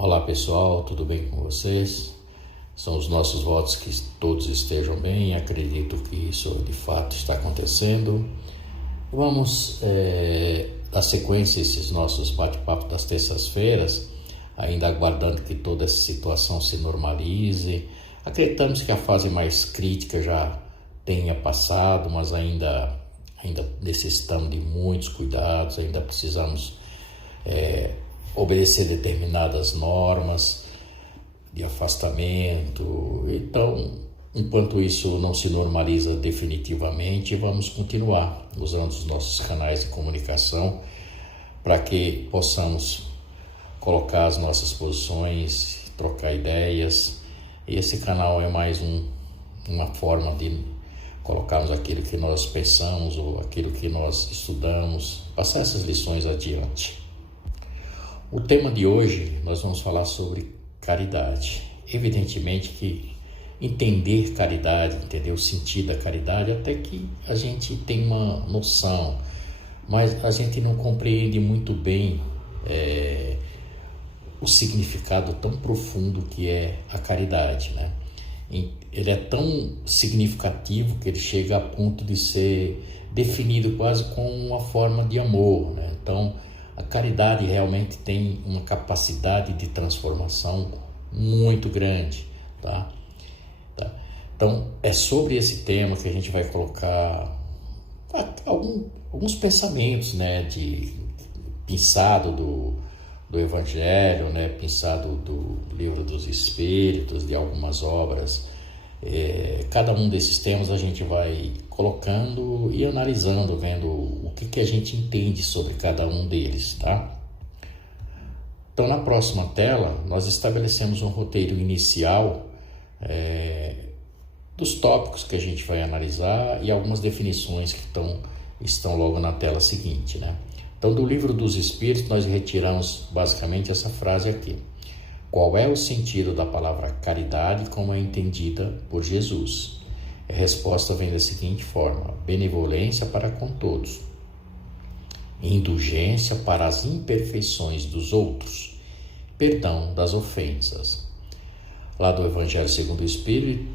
Olá pessoal, tudo bem com vocês? São os nossos votos que todos estejam bem, acredito que isso de fato está acontecendo. Vamos dar sequência a esses nossos bate-papos das terças-feiras, ainda aguardando que toda essa situação se normalize. Acreditamos que a fase mais crítica já tenha passado, mas ainda necessitamos de muitos cuidados, ainda precisamos obedecer determinadas normas de afastamento. Então, enquanto isso não se normaliza definitivamente, vamos continuar usando os nossos canais de comunicação para que possamos colocar as nossas posições, trocar ideias. E esse canal é mais uma forma de colocarmos aquilo que nós pensamos ou aquilo que nós estudamos, passar essas lições adiante. O tema de hoje nós vamos falar sobre caridade. Evidentemente que entender caridade, entender o sentido da caridade, até que a gente tem uma noção, mas a gente não compreende muito bem o significado tão profundo que é a caridade, né? Ele é tão significativo que ele chega a ponto de ser definido quase como uma forma de amor, né? Então, a caridade realmente tem uma capacidade de transformação muito grande, tá? Então, é sobre esse tema que a gente vai colocar alguns pensamentos, né, pensado do Evangelho, né, pensado do Livro dos Espíritos, de algumas obras. Cada um desses temas a gente vai colocando e analisando, vendo o que a gente entende sobre cada um deles, tá? Então, na próxima tela, nós estabelecemos um roteiro inicial dos tópicos que a gente vai analisar e algumas definições que estão logo na tela seguinte, né? Então, do Livro dos Espíritos, nós retiramos basicamente essa frase aqui. Qual é o sentido da palavra caridade como é entendida por Jesus? A resposta vem da seguinte forma: benevolência para com todos, indulgência para as imperfeições dos outros, perdão das ofensas. Lá do Evangelho segundo o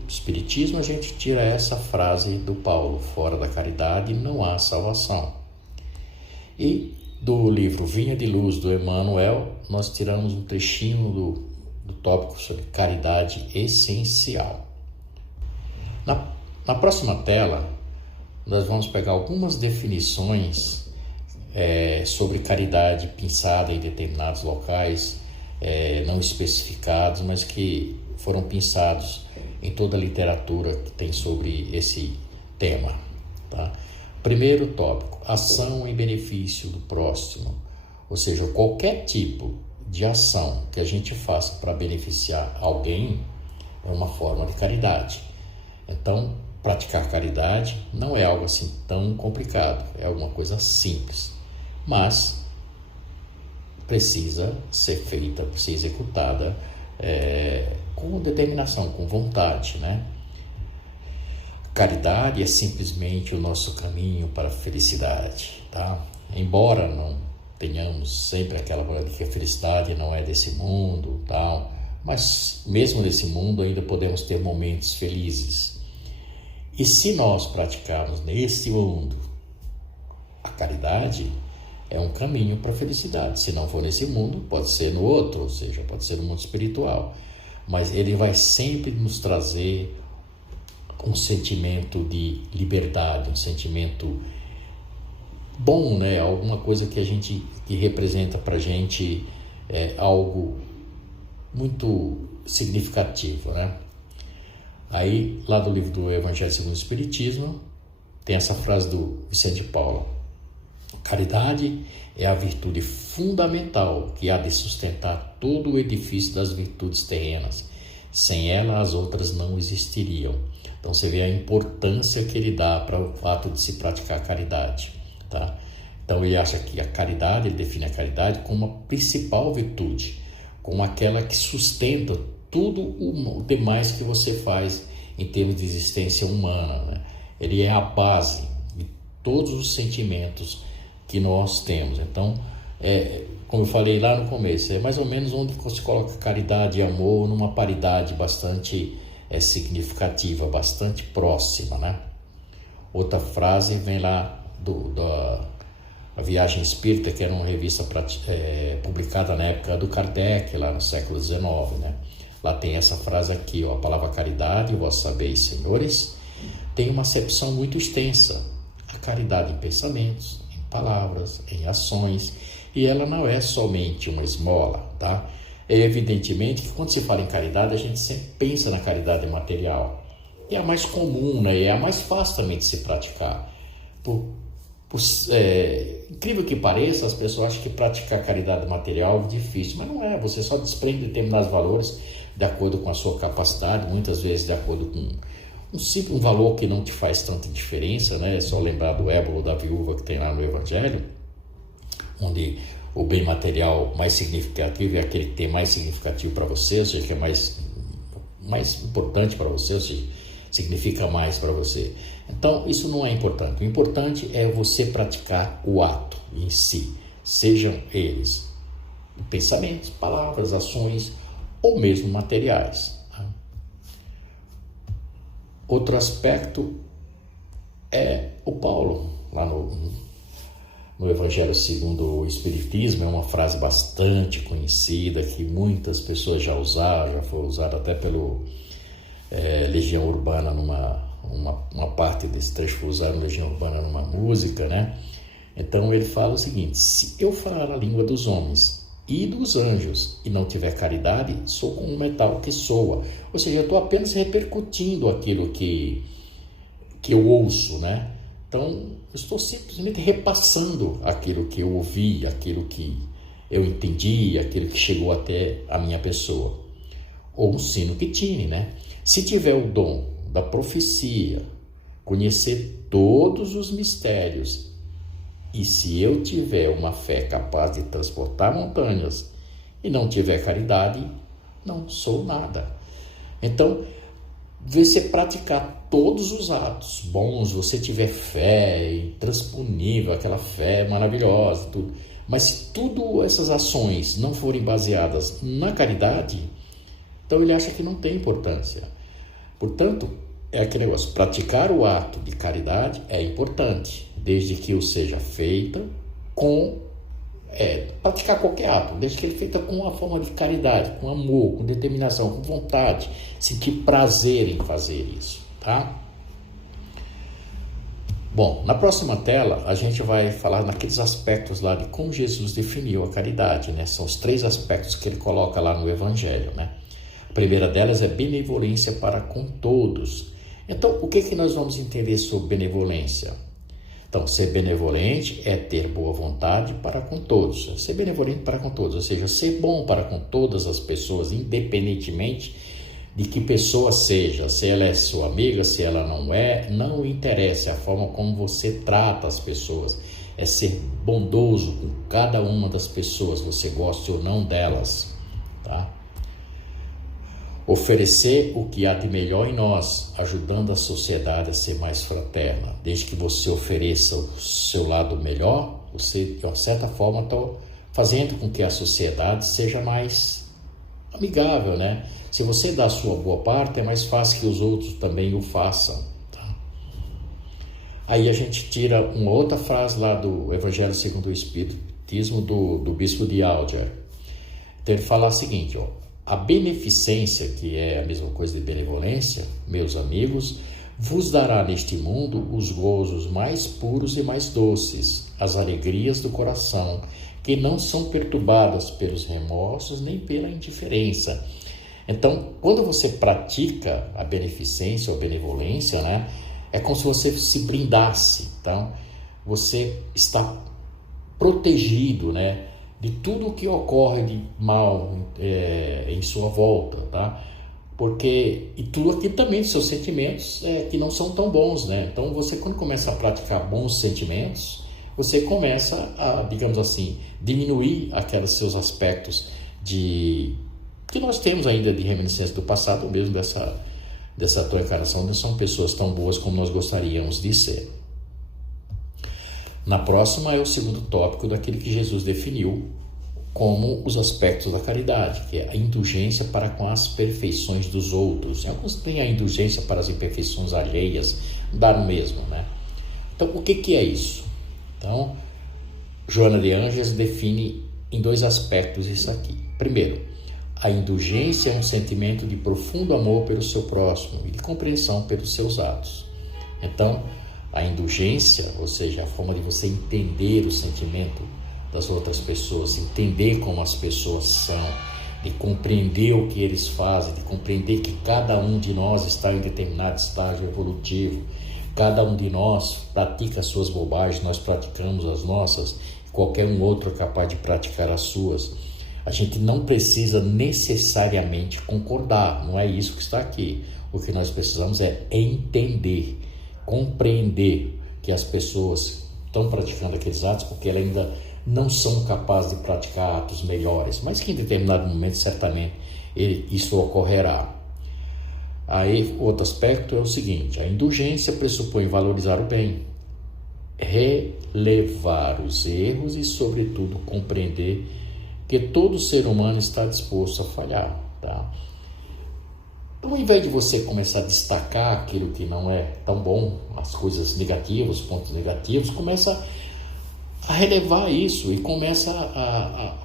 Espiritismo, a gente tira essa frase do Paulo: fora da caridade não há salvação. E do livro Vinha de Luz, do Emmanuel, nós tiramos um trechinho do tópico sobre caridade essencial. Na próxima tela, nós vamos pegar algumas definições sobre caridade pensada em determinados locais, não especificados, mas que foram pensados em toda a literatura que tem sobre esse tema, tá? Primeiro tópico, ação em benefício do próximo, ou seja, qualquer tipo de ação que a gente faça para beneficiar alguém é uma forma de caridade. Então, praticar caridade não é algo assim tão complicado, é alguma coisa simples, mas precisa ser feita, precisa ser executada com determinação, com vontade, né? Caridade é simplesmente o nosso caminho para a felicidade, tá? Embora não tenhamos sempre aquela coisa de que a felicidade não é desse mundo, tal, mas mesmo nesse mundo ainda podemos ter momentos felizes. E se nós praticarmos nesse mundo a caridade, é um caminho para a felicidade. Se não for nesse mundo, pode ser no outro, ou seja, pode ser no mundo espiritual. Mas ele vai sempre nos trazer um sentimento de liberdade, um sentimento bom, né? Alguma coisa que representa para a gente algo muito significativo, né? Aí, lá do livro do Evangelho segundo o Espiritismo, tem essa frase do Vicente de Paula: caridade é a virtude fundamental que há de sustentar todo o edifício das virtudes terrenas. Sem ela, as outras não existiriam. Então, você vê a importância que ele dá para o fato de se praticar a caridade, tá? Então, ele acha que a caridade, ele define a caridade como a principal virtude, como aquela que sustenta tudo o demais que você faz em termos de existência humana, né? Ele é a base de todos os sentimentos que nós temos. Então, como eu falei lá no começo, é mais ou menos onde você coloca caridade e amor numa paridade bastante significativa, bastante próxima, né? Outra frase vem lá da Viagem Espírita, que era uma revista publicada na época do Kardec, lá no século XIX, né? Lá tem essa frase aqui, ó: a palavra caridade, vós sabeis, senhores, tem uma acepção muito extensa. A caridade em pensamentos, em palavras, em ações, e ela não é somente uma esmola, tá? É evidentemente que quando se fala em caridade, a gente sempre pensa na caridade material. É a mais comum, né? E é a mais fácil também de se praticar. Incrível que pareça, as pessoas acham que praticar caridade material é difícil, mas não é. Você só desprende determinados valores de acordo com a sua capacidade, muitas vezes de acordo com um valor que não te faz tanta diferença, né? É só lembrar do ébolo da viúva que tem lá no Evangelho, onde o bem material mais significativo é aquele que tem mais significativo para você, ou seja, que é mais importante para você, ou seja, significa mais para você. Então, isso não é importante. O importante é você praticar o ato em si, sejam eles pensamentos, palavras, ações ou mesmo materiais. Outro aspecto é o Paulo, lá no Evangelho segundo o Espiritismo. É uma frase bastante conhecida, que muitas pessoas já usaram, já foi usada até pelo Legião Urbana, uma parte desse trecho foi usado Legião Urbana numa música, né? Então ele fala o seguinte: se eu falar a língua dos homens e dos anjos e não tiver caridade, sou como um metal que soa. Ou seja, eu estou apenas repercutindo aquilo que eu ouço, né? Então eu estou simplesmente repassando aquilo que eu ouvi, aquilo que eu entendi, aquilo que chegou até a minha pessoa. Ou um sino que tine, né? Se tiver o dom da profecia, conhecer todos os mistérios, e se eu tiver uma fé capaz de transportar montanhas e não tiver caridade, não sou nada. Então, você praticar todos os atos bons, você tiver fé intransponível, aquela fé maravilhosa, tudo. Mas se todas essas ações não forem baseadas na caridade, então ele acha que não tem importância. Portanto, é aquele negócio: praticar o ato de caridade é importante, desde que o seja feita praticar qualquer ato, desde que ele feita com uma forma de caridade, com amor, com determinação, com vontade, sentir prazer em fazer isso, tá? Bom, na próxima tela a gente vai falar naqueles aspectos lá de como Jesus definiu a caridade, né? São os 3 aspectos que ele coloca lá no Evangelho, né? A primeira delas é benevolência para com todos. Então, o que nós vamos entender sobre benevolência? Então, ser benevolente é ter boa vontade para com todos. Ser benevolente para com todos, ou seja, ser bom para com todas as pessoas, independentemente de que pessoa seja. Se ela é sua amiga, se ela não interessa. É a forma como você trata as pessoas. É ser bondoso com cada uma das pessoas, você goste ou não delas, tá? Oferecer o que há de melhor em nós, ajudando a sociedade a ser mais fraterna. Desde que você ofereça o seu lado melhor, você, de uma certa forma, está fazendo com que a sociedade seja mais amigável, né? Se você dá a sua boa parte, é mais fácil que os outros também o façam, tá? Aí a gente tira uma outra frase lá do Evangelho segundo o Espiritismo, do Bispo de Alger. Então ele fala o seguinte, ó: a beneficência, que é a mesma coisa de benevolência, meus amigos, vos dará neste mundo os gozos mais puros e mais doces, as alegrias do coração, que não são perturbadas pelos remorsos nem pela indiferença. Então, quando você pratica a beneficência ou benevolência, né, é como se você se blindasse. Então, você está protegido, né, de tudo o que ocorre de mal em sua volta, tá? E tudo aqui também, seus sentimentos que não são tão bons, né? Então, você, quando começa a praticar bons sentimentos, você começa a, digamos assim, diminuir aqueles seus aspectos que nós temos ainda de reminiscência do passado, ou mesmo dessa atual encarnação, não são pessoas tão boas como nós gostaríamos de ser. Na próxima é o segundo tópico daquilo que Jesus definiu como os aspectos da caridade, que é a indulgência para com as perfeições dos outros. Alguns têm a indulgência para as imperfeições alheias, dá no mesmo, né? Então, o que é isso? Então, Joana de Ângeles define em dois aspectos isso aqui. Primeiro, a indulgência é um sentimento de profundo amor pelo seu próximo e de compreensão pelos seus atos. Então, a indulgência, ou seja, a forma de você entender o sentimento das outras pessoas, entender como as pessoas são, de compreender o que eles fazem, de compreender que cada um de nós está em determinado estágio evolutivo, cada um de nós pratica as suas bobagens, nós praticamos as nossas, qualquer um outro é capaz de praticar as suas. A gente não precisa necessariamente concordar, não é isso que está aqui. O que nós precisamos é entender, compreender que as pessoas estão praticando aqueles atos porque elas ainda não são capazes de praticar atos melhores, mas que em determinado momento certamente isso ocorrerá. Aí outro aspecto é o seguinte: a indulgência pressupõe valorizar o bem, relevar os erros e, sobretudo, compreender que todo ser humano está disposto a falhar, tá? Então, ao invés de você começar a destacar aquilo que não é tão bom, as coisas negativas, os pontos negativos, começa a relevar isso e começa a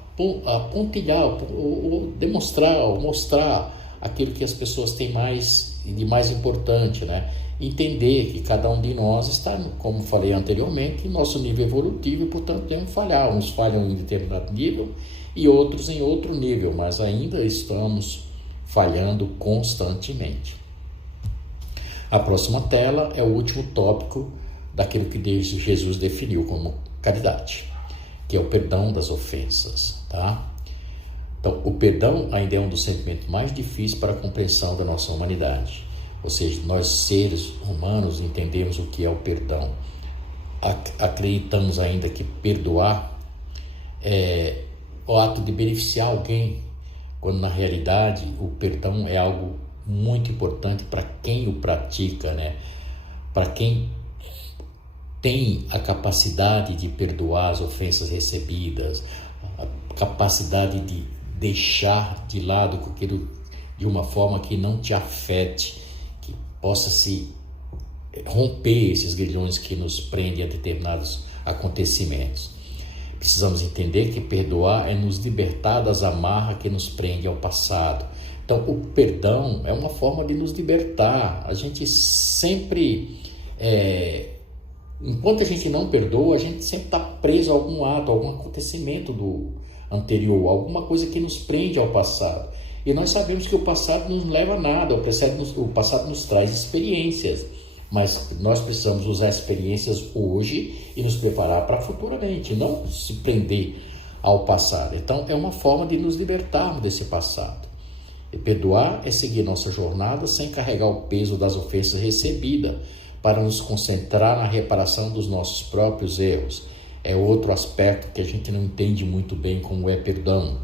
pontilhar, ou demonstrar, ou mostrar aquilo que as pessoas têm mais de mais importante, né? Entender que cada um de nós está, como falei anteriormente, em nosso nível evolutivo e, portanto, temos que falhar. Uns falham em determinado nível e outros em outro nível, mas ainda estamos falhando constantemente. A próxima tela é o último tópico daquilo que Jesus definiu como caridade, que é o perdão das ofensas, tá? Então, o perdão ainda é um dos sentimentos mais difíceis para a compreensão da nossa humanidade. Ou seja, nós seres humanos entendemos o que é o perdão. Acreditamos ainda que perdoar é o ato de beneficiar alguém, quando na realidade o perdão é algo muito importante para quem o pratica, né? Para quem tem a capacidade de perdoar as ofensas recebidas, a capacidade de deixar de lado aquilo de uma forma que não te afete, que possa se romper esses grilhões que nos prendem a determinados acontecimentos. Precisamos entender que perdoar é nos libertar das amarras que nos prendem ao passado. Então, o perdão é uma forma de nos libertar. A gente sempre, enquanto a gente não perdoa, a gente sempre está preso a algum ato, a algum acontecimento do anterior, alguma coisa que nos prende ao passado. E nós sabemos que o passado não nos leva a nada, o passado nos traz experiências, mas nós precisamos usar experiências hoje e nos preparar para futuramente, não se prender ao passado. Então, é uma forma de nos libertarmos desse passado. E perdoar é seguir nossa jornada sem carregar o peso das ofensas recebidas, para nos concentrar na reparação dos nossos próprios erros. É outro aspecto que a gente não entende muito bem como é perdão.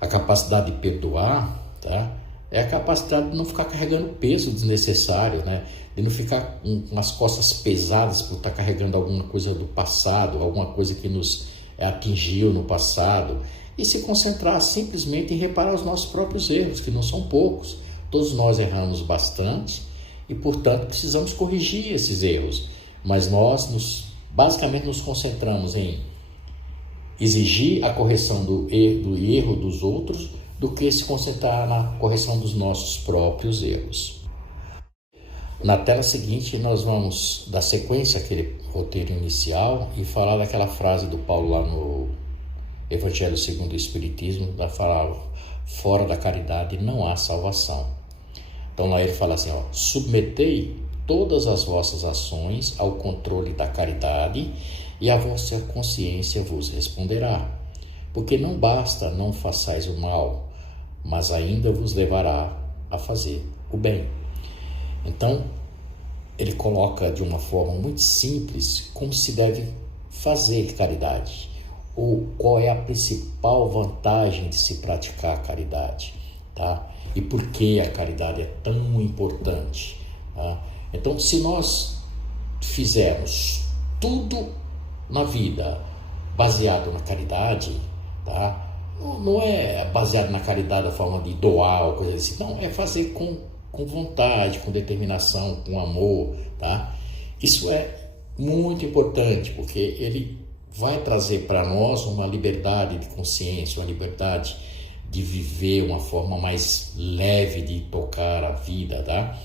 A capacidade de perdoar, tá? É a capacidade de não ficar carregando peso desnecessário, né? De não ficar com as costas pesadas por estar carregando alguma coisa do passado, alguma coisa que nos atingiu no passado, e se concentrar simplesmente em reparar os nossos próprios erros, que não são poucos. Todos nós erramos bastante e, portanto, precisamos corrigir esses erros, mas nós basicamente nos concentramos em exigir a correção do erro dos outros do que se concentrar na correção dos nossos próprios erros. Na tela seguinte, nós vamos dar sequência àquele roteiro inicial e falar daquela frase do Paulo lá no Evangelho segundo o Espiritismo, da fala: fora da caridade não há salvação. Então lá ele fala assim, submetei todas as vossas ações ao controle da caridade e a vossa consciência vos responderá. Porque não basta não façais o mal, mas ainda vos levará a fazer o bem. Então, ele coloca de uma forma muito simples como se deve fazer caridade, ou qual é a principal vantagem de se praticar a caridade, tá? E por que a caridade é tão importante, tá? Então, se nós fizermos tudo na vida baseado na caridade, tá? Não é baseado na caridade da forma de doar ou coisa assim, não, é fazer com vontade, com determinação, com amor, tá? Isso é muito importante, porque ele vai trazer para nós uma liberdade de consciência, uma liberdade de viver uma forma mais leve de tocar a vida, tá?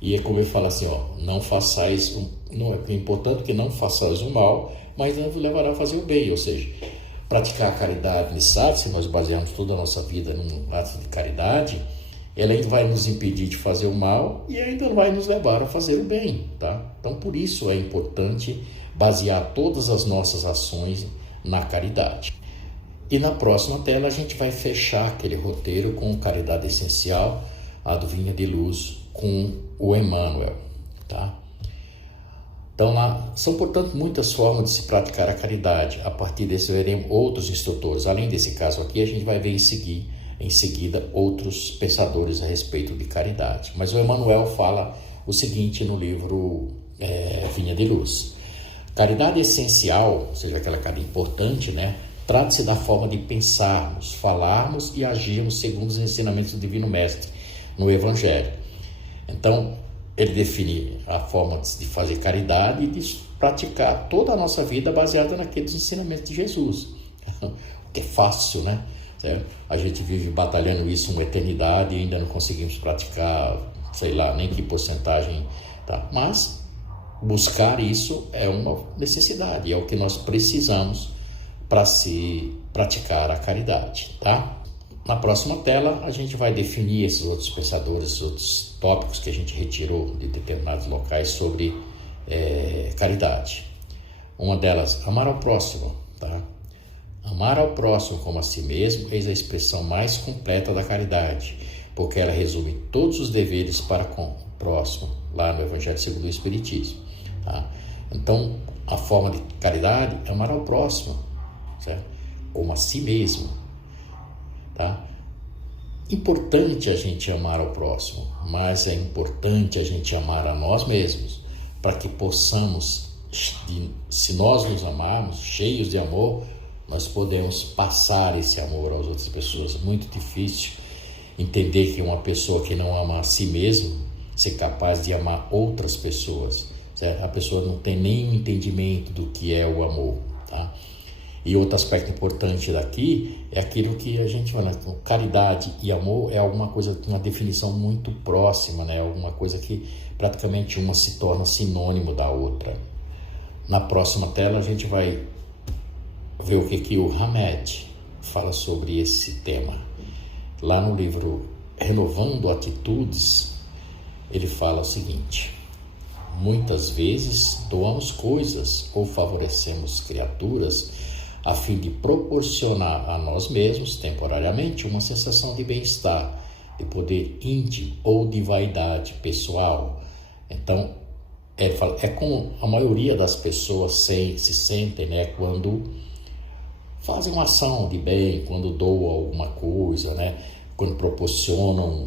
E é como ele fala assim, ó, não façais, não é importante que não façais o mal, mas não vos levará a fazer o bem, ou seja, praticar a caridade necessária, se nós basearmos toda a nossa vida num ato de caridade, ela ainda vai nos impedir de fazer o mal e ainda vai nos levar a fazer o bem, tá? Então, por isso é importante basear todas as nossas ações na caridade. E na próxima tela a gente vai fechar aquele roteiro com Caridade Essencial, a do Vinha de Luz, com o Emmanuel, tá? Então lá são, portanto, muitas formas de se praticar a caridade. A partir desse veremos outros instrutores. Além desse caso aqui, a gente vai ver em seguida outros pensadores a respeito de caridade. Mas o Emmanuel fala o seguinte no livro Vinha de Luz. Caridade essencial, ou seja, aquela caridade importante, né? Trata-se da forma de pensarmos, falarmos e agirmos segundo os ensinamentos do Divino Mestre no Evangelho. Então, ele define a forma de fazer caridade e de praticar toda a nossa vida baseada naqueles ensinamentos de Jesus. O que é fácil, né? Certo? A gente vive batalhando isso uma eternidade e ainda não conseguimos praticar, sei lá, nem que porcentagem, tá? Mas buscar isso é uma necessidade, é o que nós precisamos para se praticar a caridade, tá? Na próxima tela, a gente vai definir esses outros pensadores, esses outros tópicos que a gente retirou de determinados locais sobre caridade. Uma delas, amar ao próximo, tá? Amar ao próximo como a si mesmo eis a expressão mais completa da caridade, porque ela resume todos os deveres para com o próximo, lá no Evangelho segundo o Espiritismo, tá? Então, a forma de caridade é amar ao próximo, certo? Como a si mesmo, tá? Importante a gente amar ao próximo, mas é importante a gente amar a nós mesmos, para que possamos, se nós nos amarmos, cheios de amor, nós podemos passar esse amor às outras pessoas. É muito difícil entender que uma pessoa que não ama a si mesmo ser capaz de amar outras pessoas, certo? A pessoa não tem nenhum entendimento do que é o amor, tá? E outro aspecto importante daqui é aquilo que a gente fala, caridade e amor é alguma coisa, uma definição muito próxima, né? Alguma coisa que praticamente uma se torna sinônimo da outra. Na próxima tela a gente vai ver o que o Hamed fala sobre esse tema. Lá no livro Renovando Atitudes, ele fala o seguinte: muitas vezes doamos coisas ou favorecemos criaturas a fim de proporcionar a nós mesmos, temporariamente, uma sensação de bem-estar, de poder íntimo ou de vaidade pessoal. Então, ele fala, é como a maioria das pessoas se sentem, né, quando fazem uma ação de bem, quando doam alguma coisa, né, quando proporcionam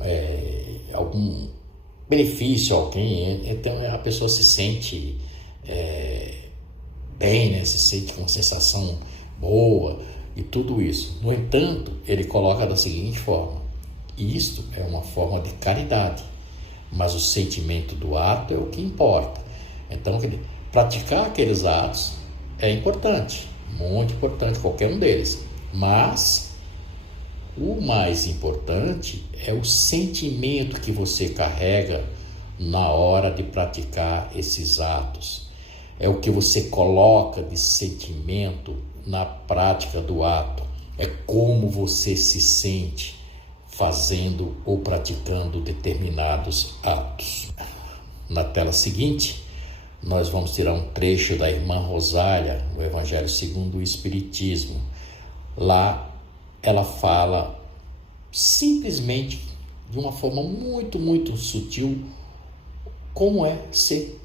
algum benefício a alguém. Então, a pessoa se sente bem, né, se sente com uma sensação boa e tudo isso. No entanto, ele coloca da seguinte forma: isto é uma forma de caridade, mas o sentimento do ato é o que importa. Então, praticar aqueles atos é importante, muito importante, qualquer um deles, mas o mais importante é o sentimento que você carrega na hora de praticar esses atos. É o que você coloca de sentimento na prática do ato. É como você se sente fazendo ou praticando determinados atos. Na tela seguinte, nós vamos tirar um trecho da irmã Rosália, no Evangelho segundo o Espiritismo. Lá ela fala simplesmente, de uma forma muito, muito sutil, como é ser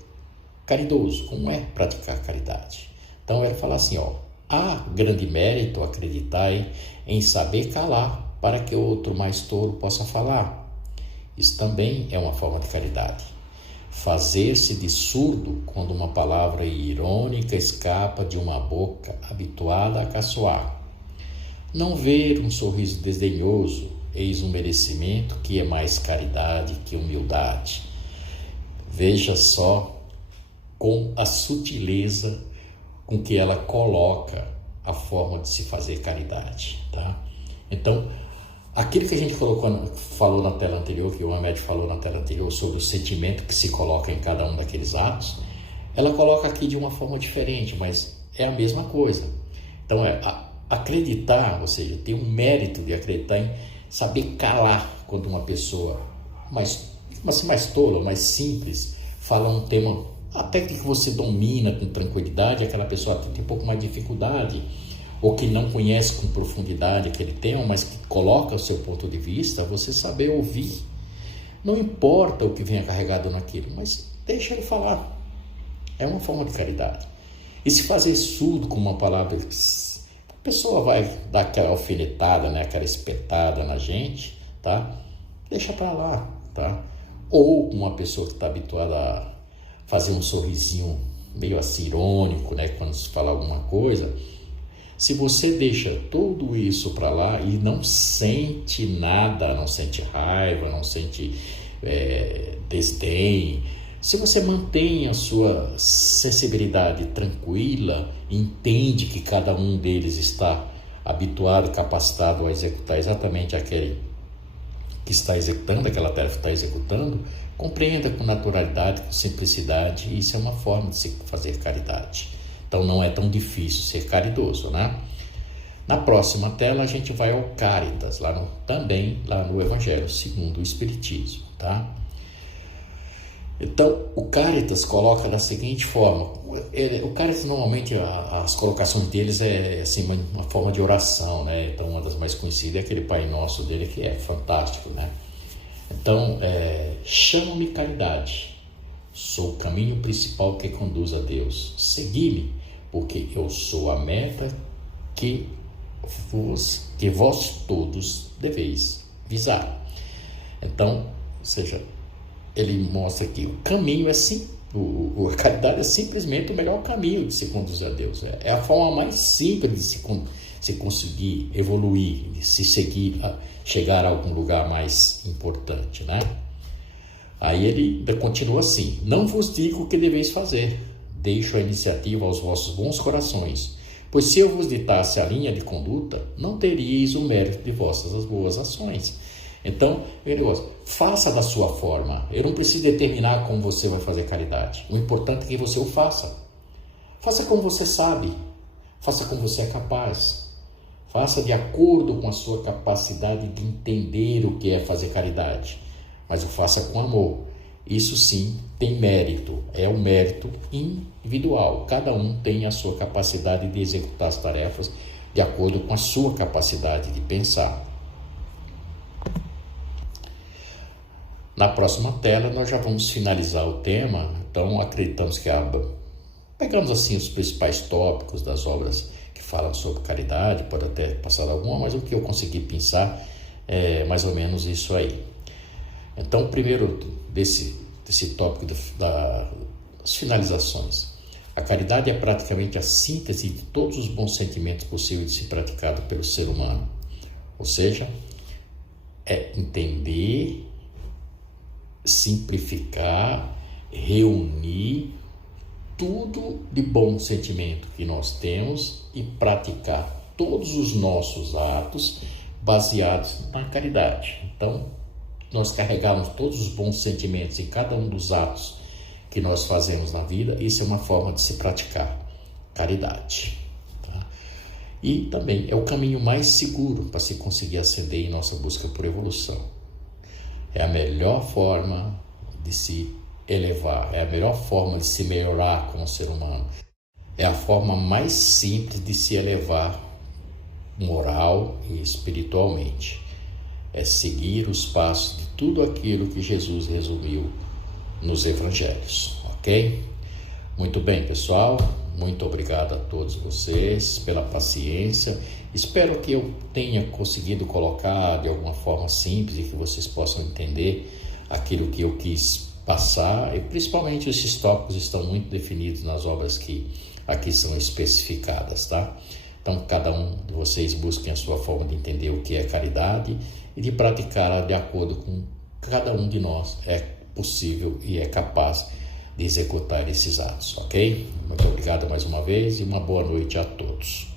caridoso, como é praticar caridade. Então ela fala assim, ó: há grande mérito, acreditai, em saber calar, para que outro mais tolo possa falar. Isso também é uma forma de caridade. fazer-se de surdo quando uma palavra irônica escapa de uma boca habituada a caçoar. Não ver um sorriso desdenhoso, eis um merecimento que é mais caridade que humildade. Veja só com a sutileza com que ela coloca a forma de se fazer caridade, tá? Então, aquilo que a gente falou na tela anterior, que o Hamed falou na tela anterior, sobre o sentimento que se coloca em cada um daqueles atos, ela coloca aqui de uma forma diferente, mas é a mesma coisa. Então, acreditar, ou seja, ter um mérito de acreditar em saber calar quando uma pessoa mais tola, mais simples, fala um tema até que você domina com tranquilidade, aquela pessoa tem um pouco mais de dificuldade, ou que não conhece com profundidade aquele tema, mas que coloca o seu ponto de vista, você saber ouvir. Não importa o que venha carregado naquilo, mas deixa ele falar. É uma forma de caridade. E se fazer surdo com uma palavra, a pessoa vai dar aquela alfinetada, né, aquela espetada na gente, tá? Deixa para lá, tá? Ou uma pessoa que está habituada a fazer um sorrisinho meio assim irônico, né, quando se fala alguma coisa. Se você deixa tudo isso para lá e não sente nada, não sente raiva, não sente desdém, se você mantém a sua sensibilidade tranquila, entende que cada um deles está habituado, capacitado a executar exatamente aquele que está executando, aquela tarefa que está executando, compreenda com naturalidade, com simplicidade, isso é uma forma de se fazer caridade. Então não é tão difícil ser caridoso, né? Na próxima tela a gente vai ao Caritas, também lá no Evangelho segundo o Espiritismo, tá? Então o Caritas coloca da seguinte forma, o Caritas normalmente as colocações deles é assim, uma forma de oração, né? Então uma das mais conhecidas é aquele Pai Nosso dele, que é fantástico, né? Então, chama-me caridade, sou o caminho principal que conduz a Deus, segui-me, porque eu sou a meta que vós todos deveis visar. Então, ou seja, ele mostra que o caminho é sim, a caridade é simplesmente o melhor caminho de se conduzir a Deus, é a forma mais simples de se conseguir evoluir, de se seguir, chegar a algum lugar mais importante, né? Aí ele continua assim: não vos digo o que deveis fazer, deixo a iniciativa aos vossos bons corações, pois se eu vos ditasse a linha de conduta, não teríeis o mérito de vossas boas ações. Então, faça da sua forma. Eu não preciso determinar como você vai fazer caridade. O importante é que você o faça. Faça como você sabe, faça como você é capaz. Faça de acordo com a sua capacidade de entender o que é fazer caridade, mas o faça com amor. Isso sim tem mérito, é um mérito individual. Cada um tem a sua capacidade de executar as tarefas de acordo com a sua capacidade de pensar. Na próxima tela nós já vamos finalizar o tema, então acreditamos que pegamos assim os principais tópicos das obras que falam sobre caridade, pode até passar alguma, mas o que eu consegui pensar é mais ou menos isso aí. Então, primeiro desse tópico das finalizações. A caridade é praticamente a síntese de todos os bons sentimentos possíveis de ser praticado pelo ser humano. Ou seja, é entender, simplificar, reunir tudo de bom sentimento que nós temos e praticar todos os nossos atos baseados na caridade. Então, nós carregamos todos os bons sentimentos em cada um dos atos que nós fazemos na vida. Isso é uma forma de se praticar caridade, tá? E também é o caminho mais seguro para se conseguir ascender em nossa busca por evolução. É a melhor forma de se elevar, é a melhor forma de se melhorar como ser humano. É a forma mais simples de se elevar moral e espiritualmente. É seguir os passos de tudo aquilo que Jesus resumiu nos evangelhos, ok? Muito bem, pessoal, muito obrigado a todos vocês pela paciência. Espero que eu tenha conseguido colocar de alguma forma simples e que vocês possam entender aquilo que eu quis passar, e principalmente esses tópicos estão muito definidos nas obras que aqui são especificadas, tá? Então, cada um de vocês busquem a sua forma de entender o que é caridade e de praticar de acordo com cada um de nós é possível e é capaz de executar esses atos, ok? Muito obrigado mais uma vez e uma boa noite a todos.